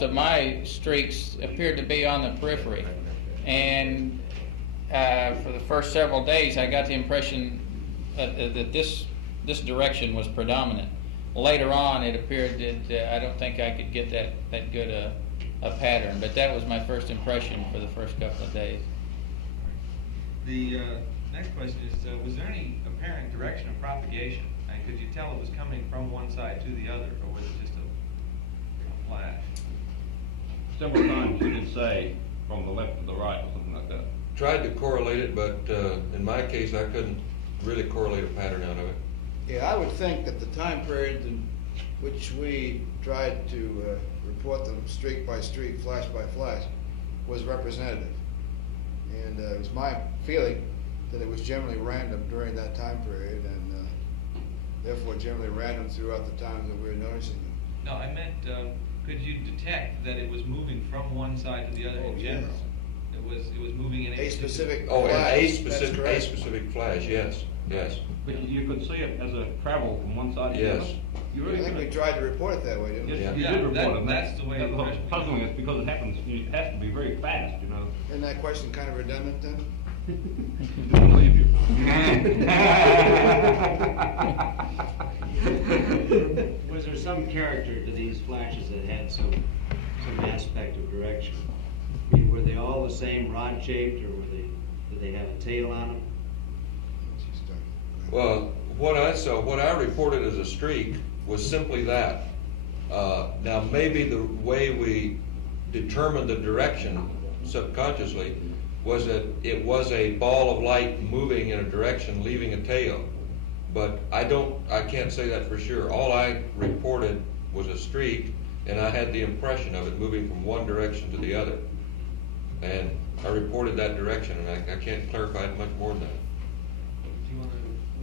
most of my streaks appeared to be on the periphery, and for the first several days I got the impression that this direction was predominant. Later on it appeared that I don't think I could get that good a pattern, but that was my first impression for the first couple of days. The next question is, was there any apparent direction of propagation? And could you tell it was coming from one side to the other, or was it just a flash? Several times you did say from the left to the right or something like that. Tried to correlate it, but in my case I couldn't really correlate a pattern out of it. Yeah, I would think that the time period in which we tried to report them streak by streak, flash by flash, was representative. And it was my feeling that it was generally random during that time period, and therefore generally random throughout the times that we were noticing them. No, I meant, could you detect that it was moving from one side to the other in general? Yes. It was moving in a specific Oh, flash. a specific flash, yes. But you could see it as a travel from one side to the other? Yes. You really I think we could. tried to report it that way, didn't we? Yes, Yeah. you did report it. That's the way it was. Puzzling is because it happens, it has to be very fast, you know. Isn't that question kind of redundant then? Don't believe you. Was there some character to these flashes that had some aspect of direction? I mean, were they all the same rod shaped, or did they have a tail on them? Well, what I saw, what I reported as a streak was simply that. Now maybe the way we determined the direction subconsciously was that it was a ball of light moving in a direction, leaving a tail. But I can't say that for sure. All I reported was a streak, and I had the impression of it moving from one direction to the other. And I reported that direction, and I can't clarify it much more than that. Do you want to?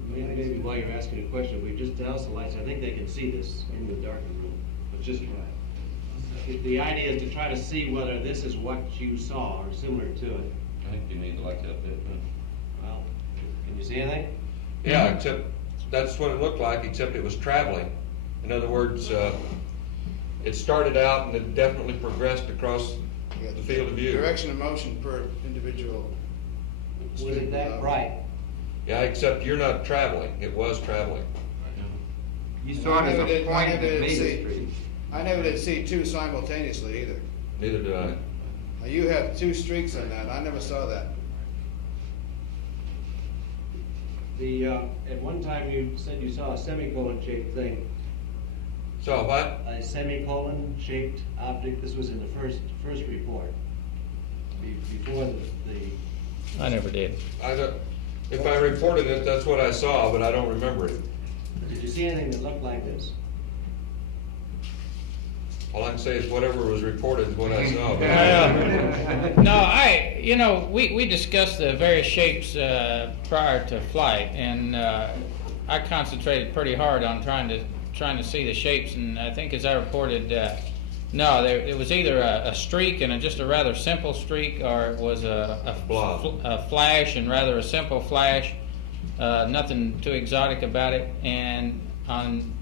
Maybe while you're asking a question, if we just douse the lights, I think they can see this in the darkened room. But just try. The idea is to try to see whether this is what you saw or similar to it. I think you need the lights out there. Well, can you see anything? Yeah, except that's what it looked like, except it was traveling. In other words, it started out and it definitely progressed across the field of view. Direction of motion per individual. Was it that bright? Yeah, except you're not traveling. It was traveling. You saw it as a point that made the streak. I never did see two simultaneously either. Neither did I. Now you have two streaks on that. I never saw that. At one time you said you saw a semicolon-shaped thing. So what? A semicolon-shaped object. This was in the first report. Before the I never did. If I reported it, that's what I saw, but I don't remember it. Did you see anything that looked like this? All I can say is whatever was reported is what I saw. No, we discussed the various shapes prior to flight, and I concentrated pretty hard on trying to see the shapes, and I think as I reported, it was either a streak and just a rather simple streak, or it was a flash and rather a simple flash, nothing too exotic about it, and on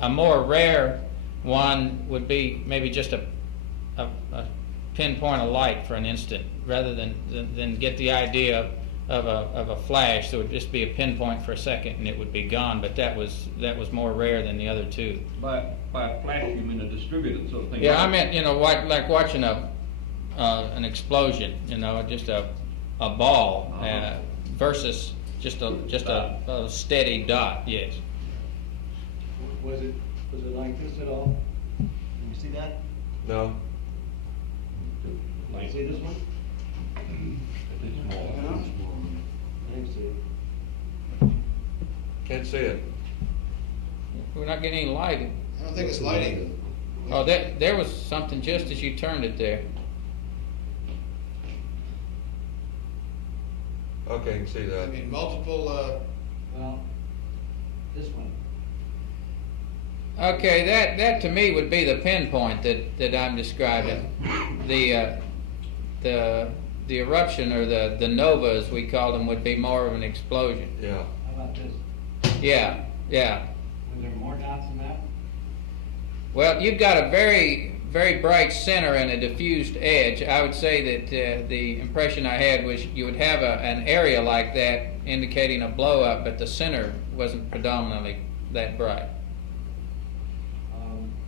a more rare one would be maybe just a pinpoint of light for an instant, rather than get the idea of a flash. So it would just be a pinpoint for a second and it would be gone. But that was more rare than the other two. By a flash, you mean a distributed sort of thing? Yeah, I meant like watching an explosion. Just a ball versus just a steady dot. Yes. Was it like this at all? Can you see that? No. Can you see this one? I can see it. Can't see it. We're not getting any lighting. I don't think it's lighting. Oh, there was something just as you turned it there. Okay, I can see I that. mean, multiple. Well, this one. Okay, that to me would be the pinpoint that I'm describing. The eruption, or the nova as we call them, would be more of an explosion. Yeah. How about this? Yeah. Were there more dots than that? Well, you've got a very, very bright center and a diffused edge, I would say that the impression I had was you would have an area like that indicating a blow up, but the center wasn't predominantly that bright.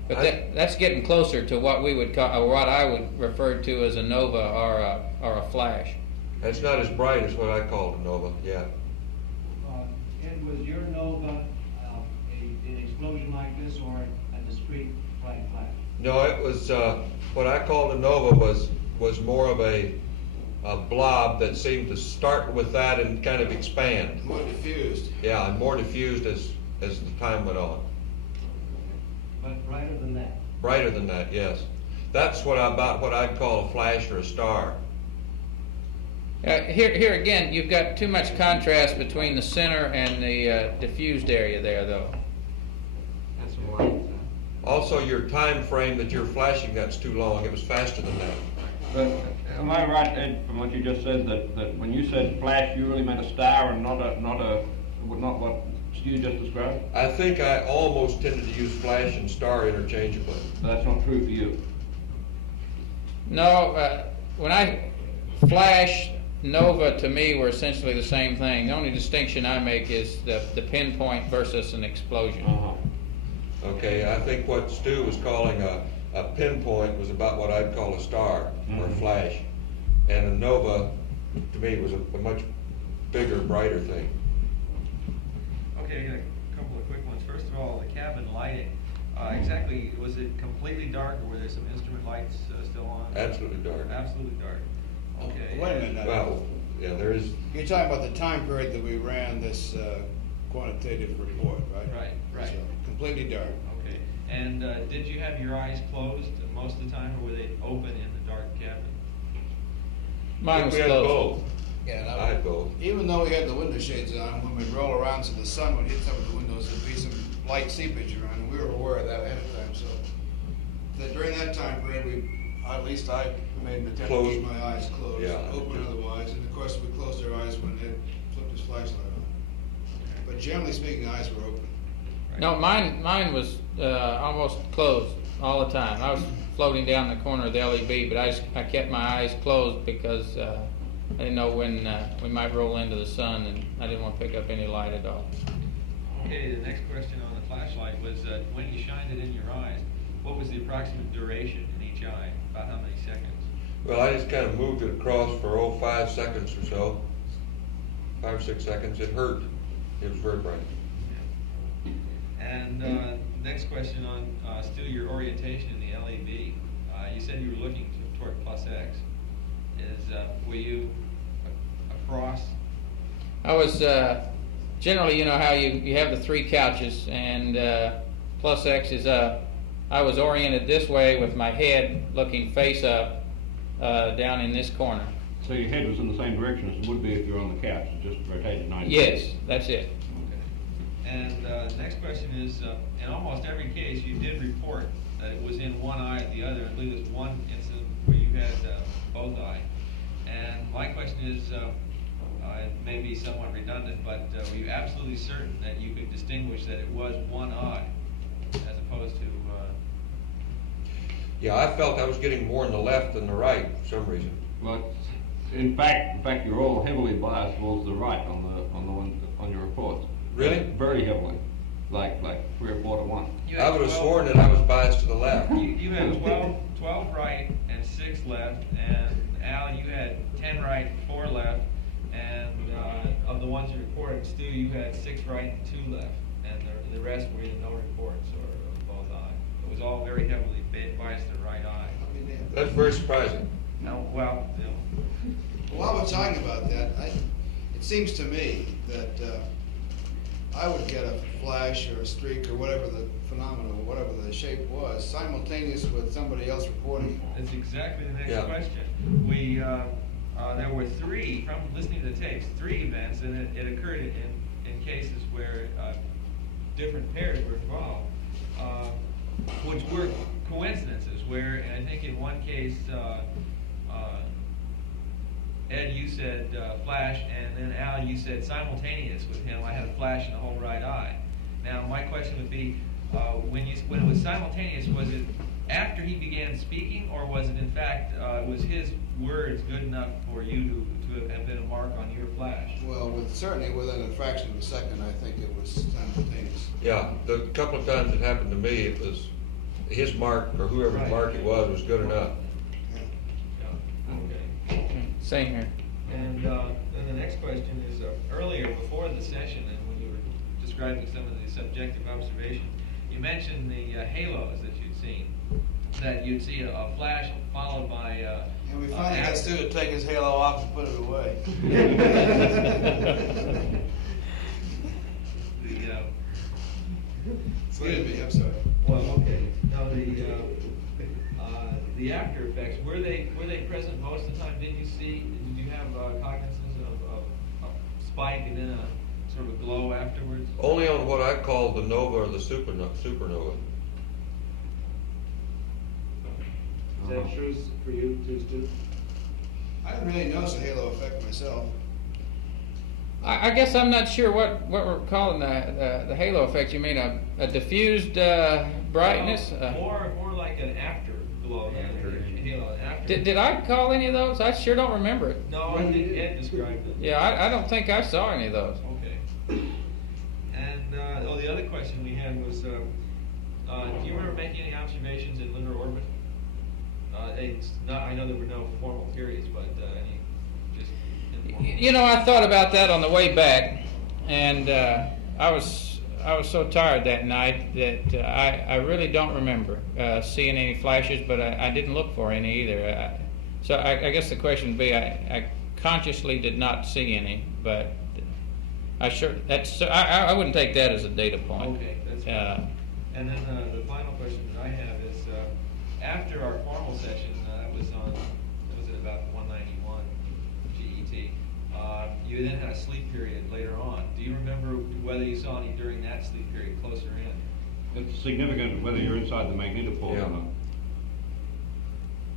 But that's getting closer to what we would call, or what I would refer to as a nova or a flash. That's not as bright as what I call a nova, yeah. Ed, was your nova an explosion like this or a discrete bright flash? No, it was, what I called a nova was more of a blob that seemed to start with that and kind of expand. More diffused. Yeah, and more diffused as the time went on. But brighter than that? Brighter than that, yes. That's what I'd call a flash or a star. Here again, you've got too much contrast between the center and the diffused area there, though. That's some light. Also, your time frame that you're flashing, that's too long. It was faster than that. But am I right, Ed, from what you just said, that when you said flash, you really meant a star and not what you just described? I think I almost tended to use flash and star interchangeably. That's not true for you. No, when I flash, nova to me were essentially the same thing. The only distinction I make is the pinpoint versus an explosion. Okay, I think what Stu was calling a pinpoint was about what I'd call a star or a flash. And a nova, to me, was a much bigger, brighter thing. Okay, I got a couple of quick ones. First of all, the cabin lighting. Exactly, was it completely dark, or were there some instrument lights still on? Absolutely dark. Absolutely dark. Okay. Wait a minute. Well, yeah, there is. You're talking about the time period that we ran this quantitative report, right? Right. So, completely dark. Okay. And did you have your eyes closed most of the time, or were they open in the dark cabin? Mine was we had closed. both. Yeah, I had both. even though we had the window shades on, when we roll around so the sun would hit some of the windows, there'd be some light seepage around, and we were aware of that ahead of time. So during that time period, at least I made an attempt to keep my eyes closed, Yeah. open otherwise, and of course we closed our eyes when Ed flipped his flashlight on. But generally speaking, eyes were open. No, mine was almost closed all the time. I was floating down the corner of the LEB, but I kept my eyes closed because I didn't know when we might roll into the sun, and I didn't want to pick up any light at all. Okay, the next question on the flashlight was when you shined it in your eyes, what was the approximate duration in each eye? About how many seconds? Well, I just kind of moved it across for 5 seconds or so. 5 or 6 seconds. It hurt. It was very bright. And next question on still your orientation in the LEB. You said you were looking toward plus X. Were you across? I was generally, you know how you have the three couches, and plus X is up. I was oriented this way with my head looking face up down in this corner. So your head was in the same direction as it would be if you were on the couch, it just rotated 90 Yes, degrees. that's it. And next question is, in almost every case, you did report that it was in one eye or the other. I believe there's one incident where you had both eyes. And my question is, it may be somewhat redundant, but were you absolutely certain that you could distinguish that it was one eye as opposed to... Yeah, I felt I was getting more in the left than the right for some reason. Well, in fact, you're all heavily biased towards the right on your reports. Really? Very heavily, like 3 or 4 to 1. You had I would have 12 sworn that I was biased to the left. You had 12 right and 6 left, and Al, you had 10 right, 4 left, and of the ones you reported, Stu, you had 6 right and 2 left, and the rest were either no reports or both eyes. It was all very heavily biased to the right eye. That's very surprising. No, well, you know. While we're talking about that, it seems to me that I would get a flash or a streak or whatever the phenomenon, whatever the shape was, simultaneous with somebody else reporting it. That's exactly the next Yeah. question. We there were 3, from listening to the tapes, 3 events, and it occurred in cases where different pairs were involved, which were coincidences. Where I think in one case, Ed, you said flash, and then Al, you said simultaneous with him. I had a flash in the whole right eye. Now, my question would be, when it was simultaneous, was it after he began speaking, or was it in fact, was his words good enough for you to have been a mark on your flash? Well, certainly within a fraction of a second, I think it was simultaneous. Yeah, the couple of times it happened to me, it was his mark or whoever's Right. mark it was good enough. Yeah. Okay. Same here. And then the next question is, earlier, before the session, and when you were describing some of the subjective observation, you mentioned the halos that you'd seen, that you'd see a flash followed by And we finally got Stu to take his halo off and put it away. Excuse me, I'm sorry. Well, okay. Now the after effects, were they present most of the time? Did you have cognizance of a spike and then a sort of a glow afterwards? Only on what I call the nova or the supernova. Is that true for you too, Stu? I didn't really notice a halo effect myself. I guess I'm not sure what we're calling the halo effect. You mean a diffused brightness? More like an afterglow than a halo. Did I call any of those? I sure don't remember it. No, I think Ed described it. Yeah, I don't think I saw any of those. Okay. And the other question we had was, do you remember making any observations in lunar orbit? It's not. I know there were no formal periods, but any just informal. You know, I thought about that on the way back, and I was so tired that night that I really don't remember seeing any flashes, but I didn't look for any either. So I guess the question would be, I consciously did not see any, but I wouldn't take that as a data point. Okay, that's fine. And then the final question that I have is, after our formal session, that was at about 191 GET. You then had a sleep period later on. Do you remember whether you saw any during that sleep period closer in? It's significant whether you're inside the magnetopole Yeah. or not.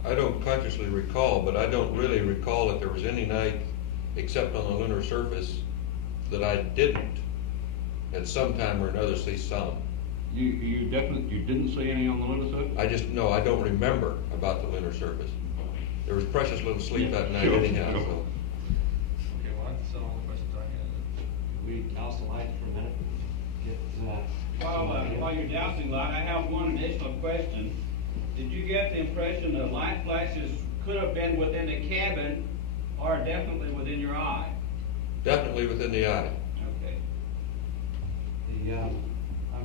I don't consciously recall, but I don't really recall that there was any night, except on the lunar surface, that I didn't, at some time or another, see some. You didn't see any on the lunar surface? I don't remember about the lunar surface. There was precious little sleep that night Sure, anyhow, sure. so. Okay, well, that's all the questions I had. We douse the lights for a minute. While you're dousing light, I have one additional question. Did you get the impression that light flashes could have been within the cabin or definitely within your eye? Definitely within the eye. Okay. I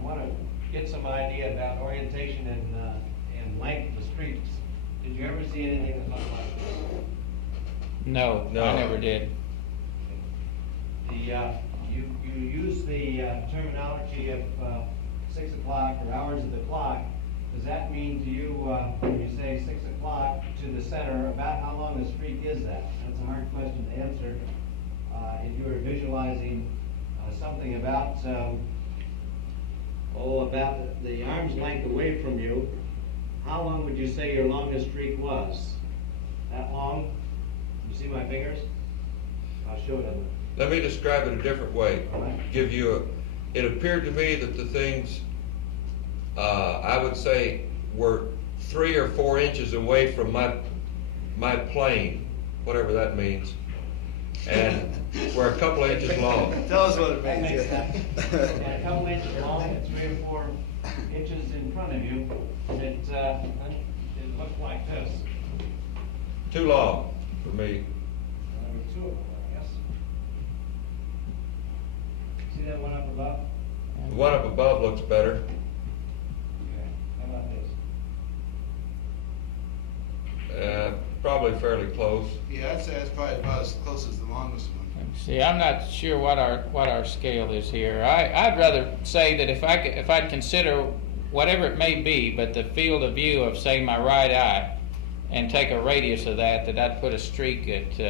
want to get some idea about orientation and length of the streets. Did you ever see anything that looked like this? No, No. I never did. You use the terminology of 6 o'clock or hours of the clock. Does that mean to you, when you say 6 o'clock to the center, about how long a streak is that? That's a hard question to answer. If you were visualizing something about about the arm's length away from you, how long would you say your longest streak was? That long? You see my fingers? I'll show it on the... Let me describe it a different way. All right. It appeared to me that the things, I would say, were 3 or 4 inches away from my plane, whatever that means, and were a couple of inches long. Tell us what it That means. makes sense. Yeah, a couple inches long and 3 or 4 inches in front of you. It looks like this. Too long for me. There were 2 of them, I guess. See that one up above? The one up above looks better. Okay. How about this? Probably fairly close. Yeah, I'd say that's probably about as close as the longest one. See, I'm not sure what our scale is here. I'd rather say that if I'd consider whatever it may be, but the field of view of, say, my right eye, and take a radius of that I'd put a streak at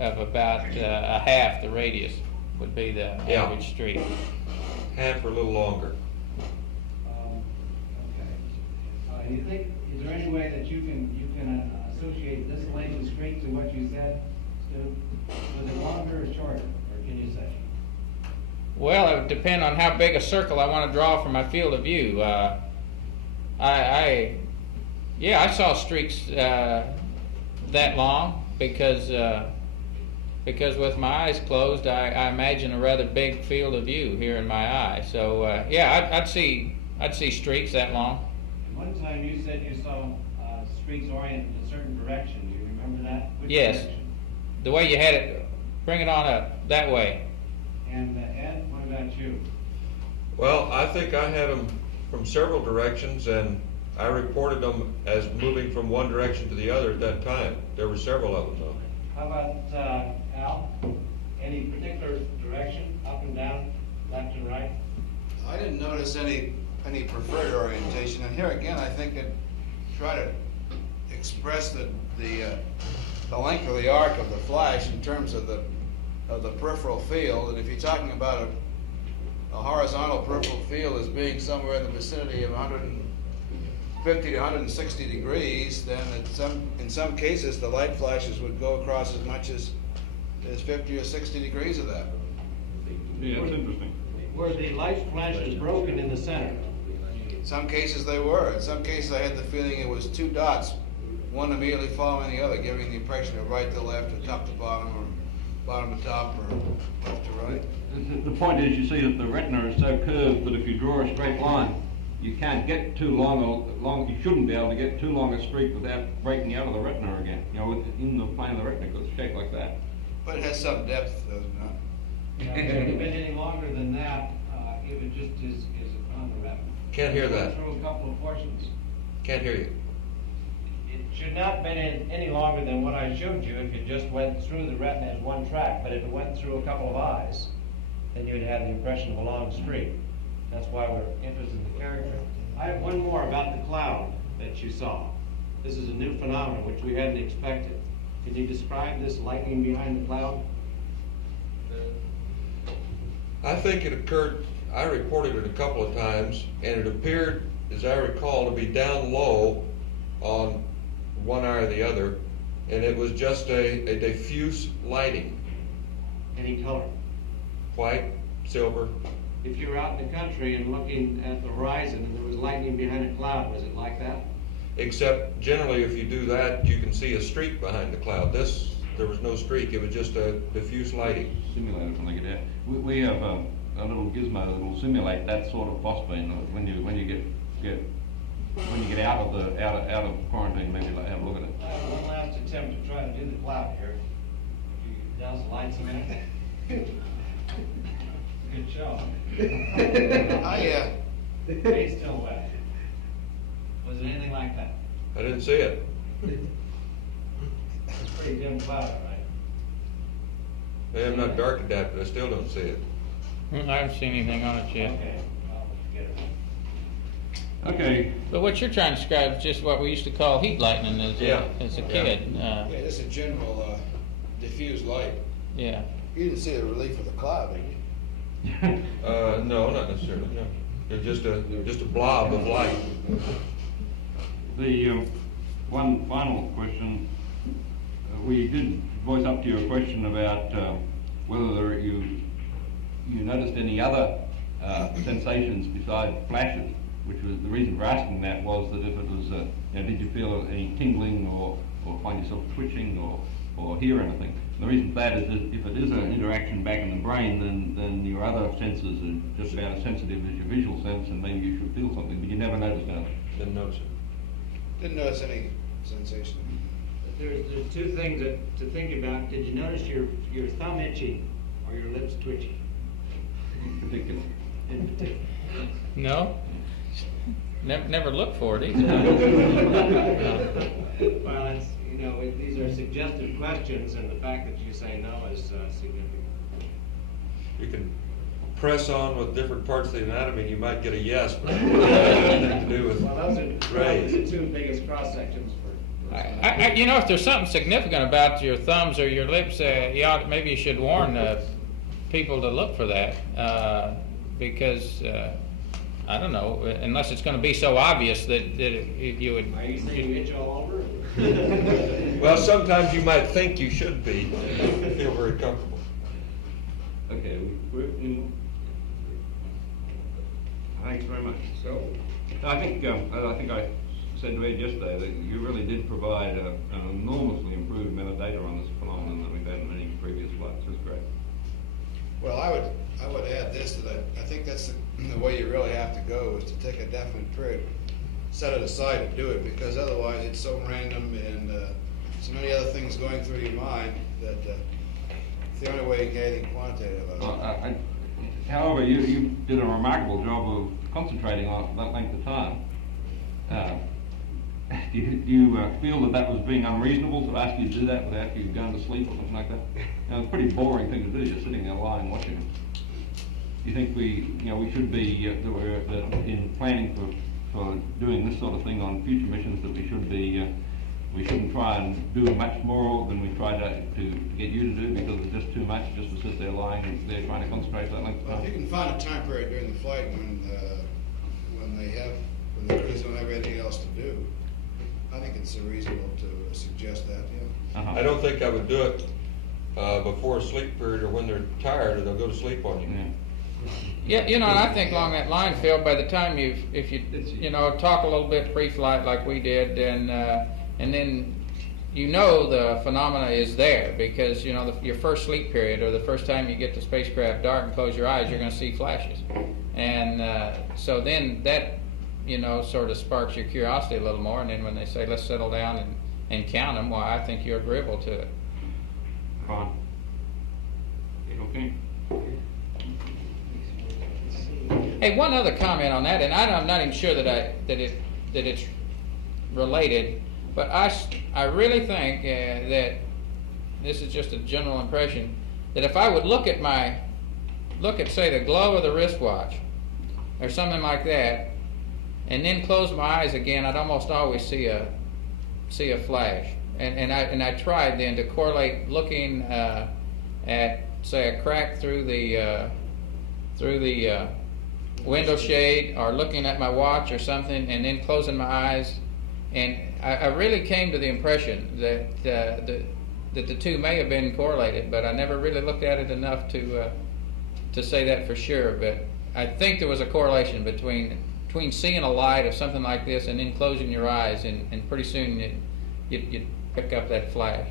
of about a half the radius would be the Yeah. average streak. Half or a little longer. Okay. You think, is there any way that you can associate this length of streak to what you said, Stu? Was it longer or shorter, or can you say? Well, it would depend on how big a circle I want to draw from my field of view. Yeah, I saw streaks that long because with my eyes closed, I imagine a rather big field of view here in my eye. So yeah, I'd see streaks that long. One time you said you saw streaks oriented in a certain direction. Do you remember that? Which Yes, direction? the way you had it, bring it on up that way. And Ed, what about you? Well, I think I had them from several directions, and I reported them as moving from one direction to the other at that time. There were several of them, though. How about Al? Any particular direction, up and down, left and right? I didn't notice any preferred orientation, and here again, I think it try to express the length of the arc of the flash in terms of the peripheral field. And if you're talking about a horizontal peripheral field as being somewhere in the vicinity of 150 to 160 degrees, then in some cases the light flashes would go across as much as 50 or 60 degrees of that. Yeah, that's interesting. Were the light flashes broken in the center? In some cases they were. In some cases I had the feeling it was two dots, one immediately following the other, giving the impression of right to left, or top to bottom, or bottom to top, or left to right. The point is, you see that the retina is so curved that if you draw a straight line, you can't get too long. You shouldn't be able to get too long a streak without breaking out of the retina again. You know, in the plane of the retina, because it's shaped like that. But it has some depth, does it not? If it had been any longer than that, if it just is on the retina. Can't hear that. Through a couple of portions. Can't hear you. It should not have been any longer than what I showed you if it just went through the retina as one track. But if it went through a couple of eyes, then you'd have the impression of a long streak. That's why we're interested in the character. I have one more about the cloud that you saw. This is a new phenomenon which we hadn't expected. Can you describe this lightning behind the cloud? I think it occurred, I reported it a couple of times, and it appeared, as I recall, to be down low on one eye or the other, and it was just a diffuse lighting. Any color? White, silver. If you were out in the country and looking at the horizon and there was lightning behind a cloud, was it like that? Except generally if you do that, you can see a streak behind the cloud. There was no streak, it was just a diffuse lighting. Simulator, something like that. We have a little gizmo that will simulate that sort of phosphene. When you get out of quarantine, maybe have a look at it. I have one last attempt to try to do the cloud here. You douse the lights a minute. Good job. Hey, still wet. Was it anything like that? I didn't see it. It's pretty dim cloud, right? Hey, I'm not dark adapted, I still don't see it. I haven't seen anything on it yet. Okay, well, forget it. Okay. But what you're trying to describe is just what we used to call heat lightning as a kid. Yeah, just a general diffuse light. Yeah. You didn't see the relief of the cloud, did you? No, not necessarily, no. It's just a blob of light. The one final question, we did voice up to your question about whether you noticed any other sensations besides flashes, which was the reason for asking that was that if it was, did you feel any tingling or find yourself twitching or hear anything? The reason for that is that if it is an interaction back in the brain, then your other senses are just about as sensitive as your visual sense, and maybe you should feel something, but you never noticed anything. Didn't notice it. Didn't notice any sensation. There's two things to think about. Did you notice your thumb itching or your lips twitching? Particular. In particular. No? Never looked for it either. Well, it's, these are suggestive questions, and the fact that you say no is significant. You can press on with different parts of the anatomy, you might get a yes, but it has nothing to do with Well, those are probably the two biggest cross sections for. If there's something significant about your thumbs or your lips, maybe you should warn people to look for that, because I don't know, unless it's going to be so obvious that you would. Are you saying you itch all over? Well, sometimes you might think you should be, feel very comfortable. Okay, thanks very much. So, I think I said to Ed yesterday that you really did provide an enormously improved amount of data on this phenomenon than we've had in any previous flights. It's great. Well, I would add this, that I think that's the way you really have to go, is to take a definite period, set it aside to do it, because otherwise it's so random and so many other things going through your mind that it's the only way you get anything quantitative out of it. However, you did a remarkable job of concentrating on that length of time. Do you feel that was being unreasonable to ask you to do that without you going to sleep or something like that? It's a pretty boring thing to do, just sitting there lying watching it. Do you think we should be that in planning for doing this sort of thing on future missions, that we shouldn't try and do much more than we tried to get you to do, because it's just too much just to sit there lying there trying to concentrate that length of Well, time? if you can find a time period during the flight when the crews don't have anything else to do, I think it's reasonable to suggest that, yeah. Uh-huh. I don't think I would do it before a sleep period or when they're tired or they'll go to sleep on you. Yeah. Yeah, and I think along that line, Phil, by the time if you talk a little bit pre-flight like we did, and then the phenomena is there, because your first sleep period, or the first time you get the spacecraft dark and close your eyes, you're going to see flashes, and so then that sort of sparks your curiosity a little more, and then when they say let's settle down and count them, well, I think you're agreeable to it. Fine. Okay. Hey, one other comment on that, and I'm not even sure that it's related, but I really think that this is just a general impression, that if I would look at say the glow of the wristwatch or something like that, and then close my eyes again, I'd almost always see a flash. And I tried then to correlate looking at say a crack through the window shade, or looking at my watch or something, and then closing my eyes, and I really came to the impression that the two may have been correlated, but I never really looked at it enough to say that for sure. But I think there was a correlation between seeing a light of something like this and then closing your eyes, and pretty soon you'd pick up that flash.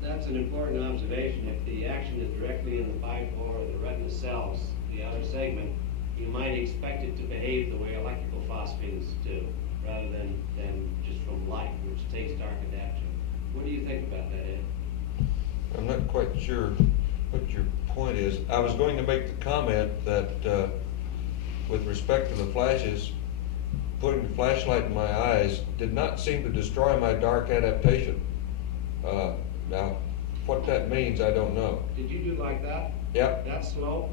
That's an important observation. If the action is directly in the bipolar or the retina cells, the outer segment, you might expect it to behave the way electrical phosphines do, rather than just from light, which takes dark adaptation. What do you think about that, Ed? I'm not quite sure what your point is. I was going to make the comment that with respect to the flashes, putting the flashlight in my eyes did not seem to destroy my dark adaptation. Now, what that means, I don't know. Did you do like that? Yep. That slow?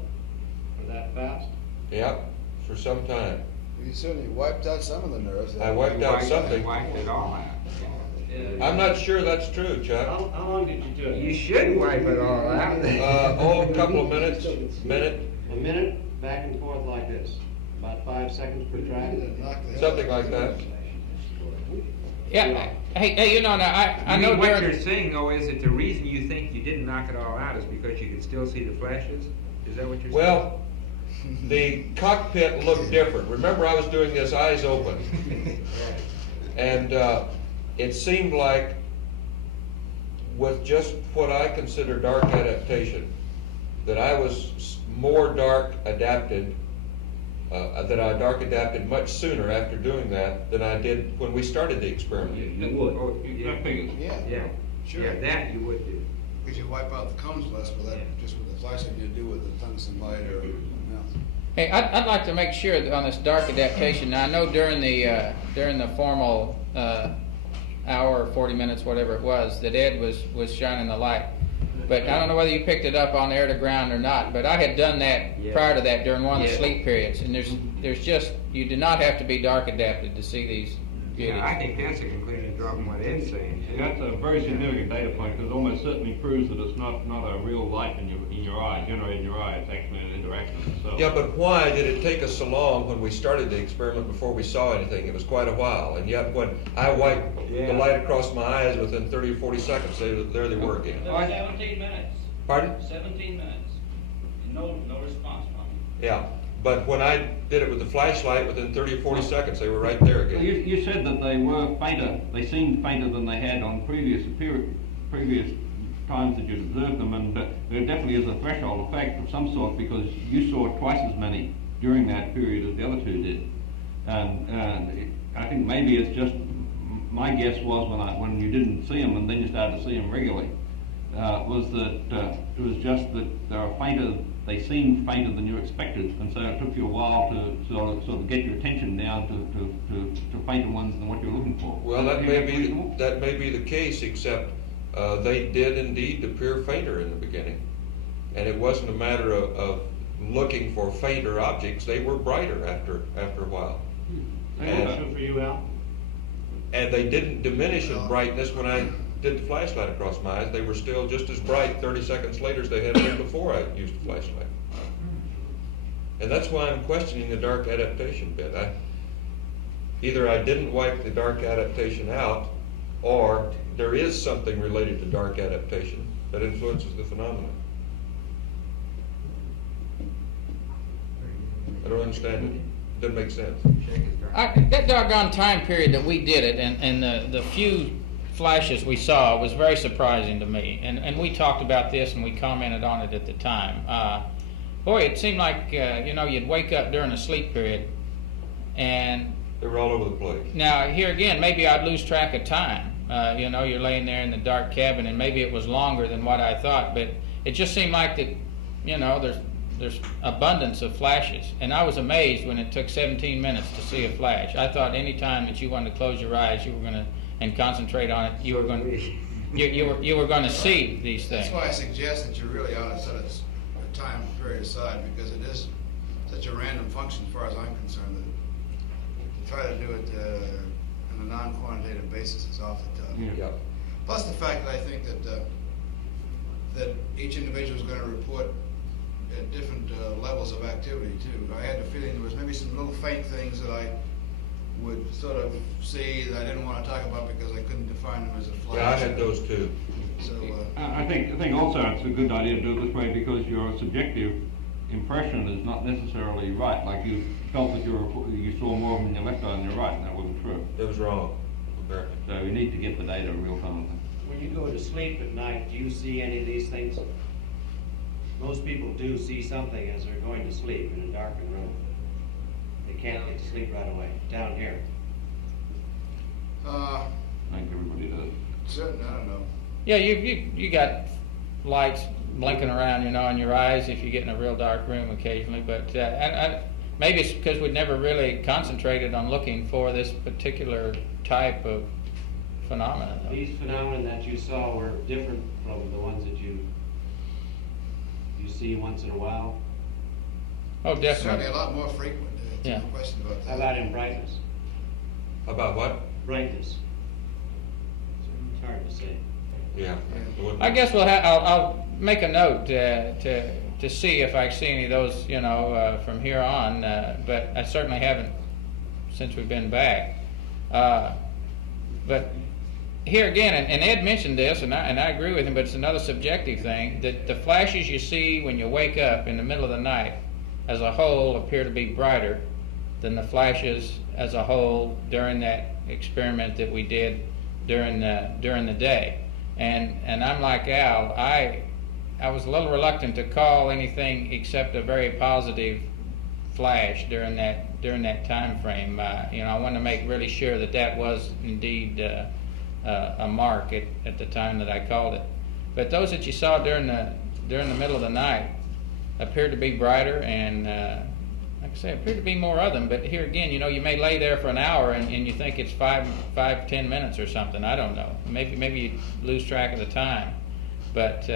Or that fast? Yep, for some time. You certainly wiped out some of the nerves. I wiped out something. Wiped it all out. I'm not sure that's true, Chuck. How long did you do it? You should wipe it all out. A couple of minutes, minute, A minute, back and forth like this. About 5 seconds per track. something like that. Yeah. Hey, now I know what during- you're saying, though, is that the reason you think you didn't knock it all out is because you could still see the flashes? Is that what you're saying? Well, the cockpit looked different. Remember, I was doing this eyes open. And it seemed like, with just what I consider dark adaptation, that I was more dark adapted, that I dark adapted much sooner after doing that than I did when we started the experiment. You would. That figures. Yeah. Sure. Yeah, that you would do. Because you wipe out the cones less with that, just with the flashlight you do with the tungsten light or something else. Hey, I'd like to make sure that on this dark adaptation. Now, I know during the formal hour or 40 minutes, whatever it was, that Ed was shining the light. But I don't know whether you picked it up on air to ground or not. But I had done that prior to that during one of the sleep periods, and there's just, you do not have to be dark adapted to see these beauties. Yeah, I think that's a conclusion drawn from what Ed's saying. That's a very significant data point, because it almost certainly proves that it's not a real light in your eye, generated in your eye. It's actually an interaction itself. Yeah, but why did it take us so long when we started the experiment before we saw anything? It was quite a while, and yet when I wiped the light across my eyes, within 30 or 40 seconds, there they were again. 17 minutes. Pardon? 17 minutes. No response from you. Yeah, But when I did it with the flashlight, within 30 or 40 seconds, they were right there Well, again. you said that they were fainter, they seemed fainter than they had on previous times that you'd observed them, and there definitely is a threshold effect of some sort, because you saw twice as many during that period as the other two did. And I think maybe it's just, my guess was when you didn't see them and then you started to see them regularly, was that it was just that they were fainter, they seemed fainter than you expected, and so it took you a while to sort of get your attention down to fainter ones than what you were looking for. Well, that may be the case, except they did indeed appear fainter in the beginning. And it wasn't a matter of looking for fainter objects, they were brighter after a while. Question for you, Al. And they didn't diminish in brightness when I did the flashlight across my eyes. They were still just as bright 30 seconds later as they had been before I used the flashlight. And that's why I'm questioning the dark adaptation bit. Either I didn't wipe the dark adaptation out, or there is something related to dark adaptation that influences the phenomenon. I don't understand it. Doesn't make sense. That doggone time period that we did it, and the few flashes we saw was very surprising to me. And we talked about this and we commented on it at the time. Boy, it seemed like you'd wake up during a sleep period, and They were all over the place. now here again, maybe I'd lose track of time. You're laying there in the dark cabin, and maybe it was longer than what I thought, but it just seemed like that. There's abundance of flashes, and I was amazed when it took 17 minutes to see a flash. I thought any time that you wanted to close your eyes, you were going to and concentrate on it, you were going to see these things. That's why I suggest that you really ought to set a time period aside, because it is such a random function as far as I'm concerned, that to try to do it on a non-quantitative basis is awfully tough. Yeah. Plus the fact that I think that each individual is going to report at different levels of activity too. I had the feeling there was maybe some little faint things that I would sort of see that I didn't want to talk about because I couldn't define them as a flash. Yeah, I had those too. So I think also it's a good idea to do it this way, because your subjective impression is not necessarily right. Like you felt that you saw more of them in your left eye than your right, and that wasn't true. It was wrong. Apparently. So we need to get the data real time. When you go to sleep at night, do you see any of these things? Most people do see something as they're going to sleep in a darkened room. They can't get to sleep right away. Down here. I think everybody does. certainly, I don't know. Yeah, you got lights blinking around, in your eyes if you get in a real dark room occasionally. But maybe it's because we'd never really concentrated on looking for this particular type of phenomenon. These phenomena that you saw were different from the ones that you see once in a while. Oh, Certainly definitely. a lot more frequent. Yeah. No question about that. How about in brightness? About what? Brightness. It's hard to say. Yeah. I guess I'll make a note to see if I see any of those, from here on. But I certainly haven't since we've been back. But here again, and Ed mentioned this, and I agree with him, but it's another subjective thing, that the flashes you see when you wake up in the middle of the night as a whole appear to be brighter than the flashes as a whole during that experiment that we did during the day. And I'm like Al, I was a little reluctant to call anything except a very positive flash during that time frame. I wanted to make really sure that was indeed a mark at the time that I called it. But those that you saw during the middle of the night appeared to be brighter, and like I say, appeared to be more of them. But here again, you may lay there for an hour and you think it's 5-10 minutes or something. I don't know. Maybe you lose track of the time, but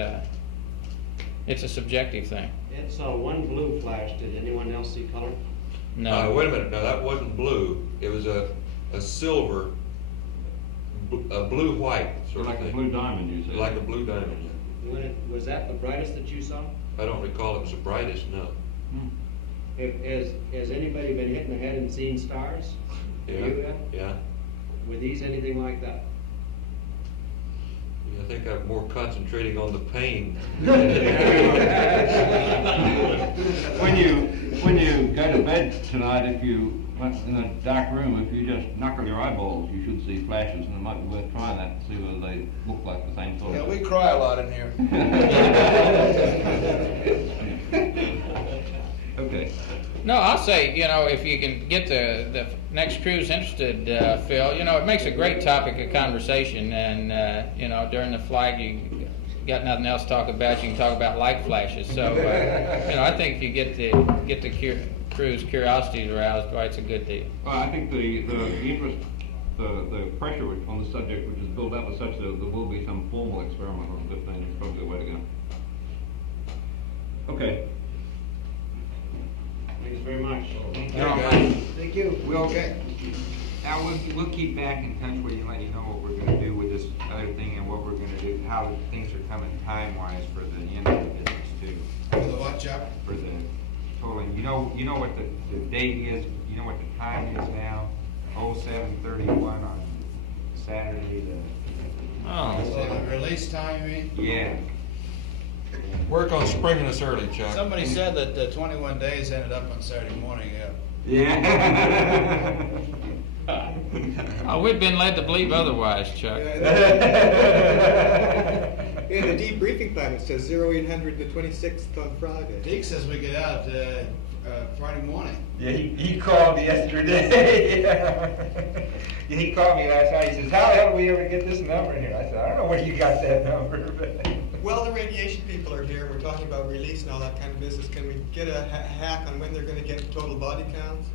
it's a subjective thing. Ed saw one blue flash. Did anyone else see color? No. Wait a minute. No, that wasn't blue. It was a silver, a blue-white sort Like of a thing. blue diamond, you said. Like a blue diamond. Was that the brightest that you saw? I don't recall it was the brightest, no. Has anybody been hit in the head and seen stars? Yeah. You have? Yeah. Were these anything like that? Yeah. think I'm more concentrating on the pain. When you go to bed tonight, if you in a dark room, if you just knuckle your eyeballs, you should see flashes, and it might be worth trying that to see whether they look like the same sort Yeah, of. we cry a lot in here. Okay. No, I'll say, if you can get the next cruise interested, Phil, it makes a great topic of conversation, and, during the flight, you got nothing else to talk about, you can talk about light flashes, so, I think if you get the crew's curiosity aroused, why, it's a good deal. Well, I think the interest, the pressure on the subject which is built up is such that there will be some formal experiment on 15. It's probably the way to go. Okay. Thanks very much. Thank you. Now, we'll keep back in touch with you and let you know what we're gonna do with this other thing and what we're gonna do, how things are coming time-wise for the end of the business too. For the what, Chuck? For the totally, you know what the date is, you know what the time is now? 07:31 on Saturday, Oh. The release time, you mean? yeah. Work on springing us early, Chuck. Somebody said that 21 days ended up on Saturday morning, yeah. Yeah. Oh, we've been led to believe otherwise, Chuck. In the debriefing plan, it says 0800 the 26th on Friday. Deke says we get out Friday morning. Yeah, he called me yesterday. Yeah, he called me last night. He says, "How the hell did we ever get this number in here?" I said, "I don't know where you got that number." Well, the radiation people are here. We're talking about release and all that kind of business. Can we get a hack on when they're going to get total body counts?